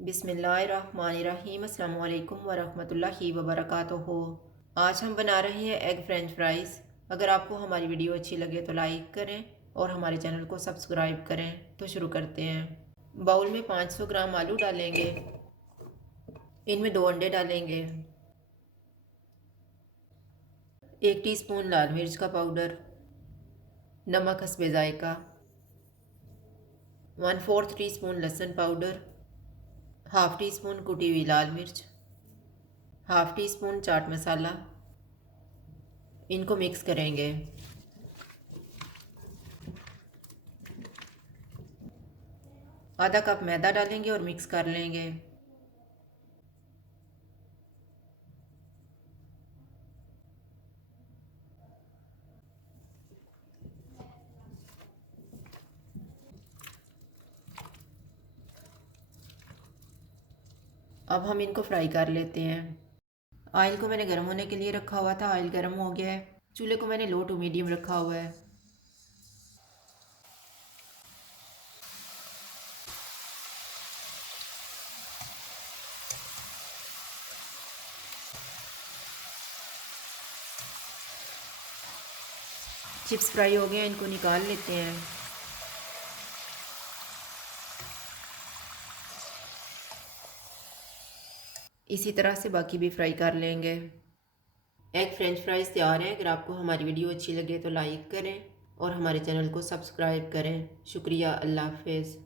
बिस्मिल्लाहिर्रहमानिर्रहीम। अस्सलामु अलैकुम वरहमतुल्लाहि वबरकातुहू। आज हम बना रहे हैं एग फ्रेंच फ्राइज़। अगर आपको हमारी वीडियो अच्छी लगे तो लाइक करें और हमारे चैनल को सब्सक्राइब करें। तो शुरू करते हैं। बाउल में 500 ग्राम आलू डालेंगे। इनमें 2 अंडे डालेंगे। 1 टीस्पून लाल मिर्च का पाउडर, नमक हस्बे ज़ायका, 1/4 टीस्पून लहसुन पाउडर, हाफ़ टी स्पून कुटी हुई लाल मिर्च, half tea spoon chaat masala. इनको मिक्स करेंगे। आधा कप मैदा डालेंगे और मिक्स कर लेंगे। अब हम इनको फ्राई कर लेते हैं। ऑयल को मैंने गर्म होने के लिए रखा हुआ था। ऑयल गर्म हो गया है। चूल्हे को मैंने लो टू मीडियम रखा हुआ है। चिप्स फ्राई हो गए हैं, इनको निकाल लेते हैं। इसी तरह से बाकी भी फ्राई कर लेंगे। एग फ्रेंच फ्राइज़ तैयार है। अगर आपको हमारी वीडियो अच्छी लगे तो लाइक करें और हमारे चैनल को सब्सक्राइब करें। शुक्रिया। अल्लाह हाफ़िज़।